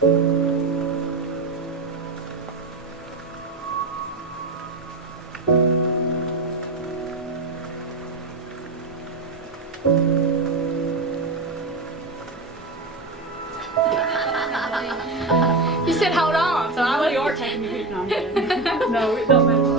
You said hold on, so I Well, you are taking me picking on me. No, it don't matter.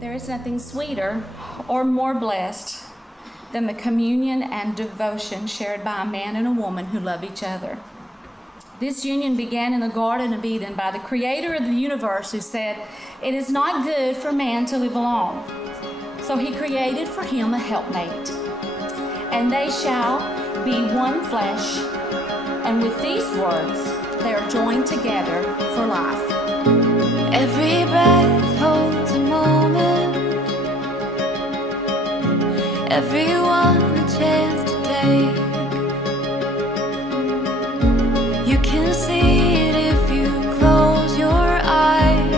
There is nothing sweeter or more blessed than the communion and devotion shared by a man and a woman who love each other. This union began in the Garden of Eden by the creator of the universe, who said, "It is not good for man to live alone." So he created for him a helpmate. And they shall be one flesh. And with these words, they are joined together for life. Every breath holds a moment, everyone a chance to take. You can see it if you close your eyes.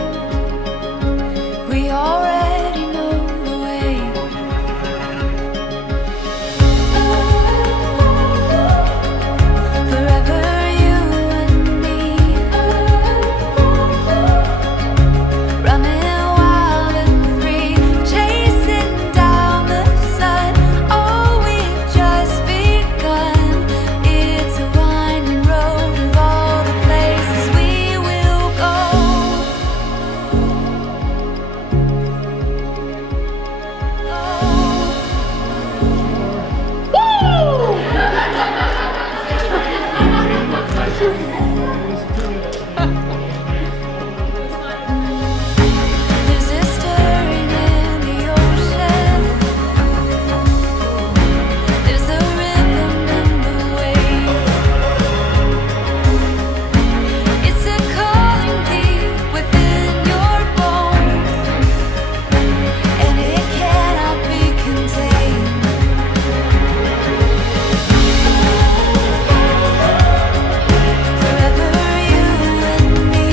We already know the way. Forever you and me, running wild and free, chasing down the sun. Oh, we've just begun. It's a winding road of all the places we will go. There's a stirring in the ocean. There's a rhythm in the waves. It's a calling deep within your bones, and it cannot be contained. Forever you and me,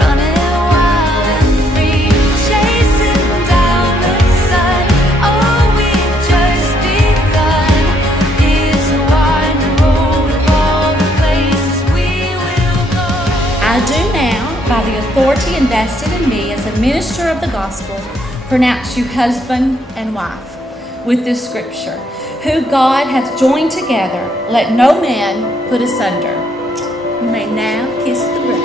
running wild and free, chasing down the sun. Oh, we've just begun. It's a winding road of all the places we will go. I do now, by the authority invested in me as a minister of the gospel, pronounce you husband and wife with this scripture: who God hath joined together, let no man put asunder. You may now kiss the bride.